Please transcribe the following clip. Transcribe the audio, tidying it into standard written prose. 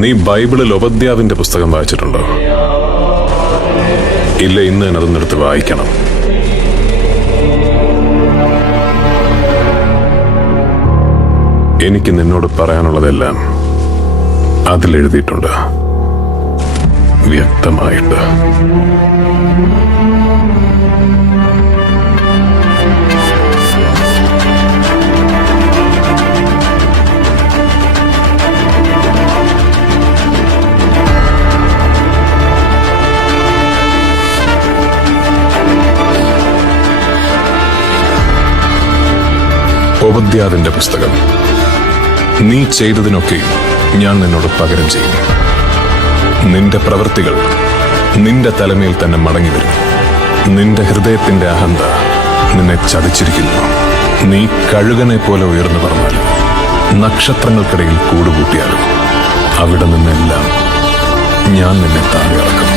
നീ ബൈബിളിൽ ഉപദ്യാവിന്റെ പുസ്തകം വായിച്ചിട്ടുണ്ടോ? ഇല്ല, ഇന്ന് തന്നെ അതൊന്നെടുത്ത് വായിക്കണം. എനിക്ക് നിന്നോട് പറയാനുള്ളതെല്ലാം അതിലെഴുതിയിട്ടുണ്ട്, വ്യക്തമായിട്ട്. ഉപദ്യാവിന്റെ പുസ്തകം. നീ ചെയ്തതിനൊക്കെ ഞാൻ നിന്നോട് പകരം ചെയ്യും. നിന്റെ പ്രവൃത്തികൾ നിന്റെ തലമേൽ തന്നെ മടങ്ങി വരും. നിന്റെ ഹൃദയത്തിന്റെ അഹന്ത നിന്നെ ചതിച്ചിരിക്കുന്നു. നീ കഴുകനെ പോലെ ഉയർന്നു പറഞ്ഞാലും നക്ഷത്രങ്ങൾക്കിടയിൽ കൂടുകൂട്ടിയാലും അവിടെ നിന്നെല്ലാം ഞാൻ നിന്നെ താഴെ ഇറക്കും.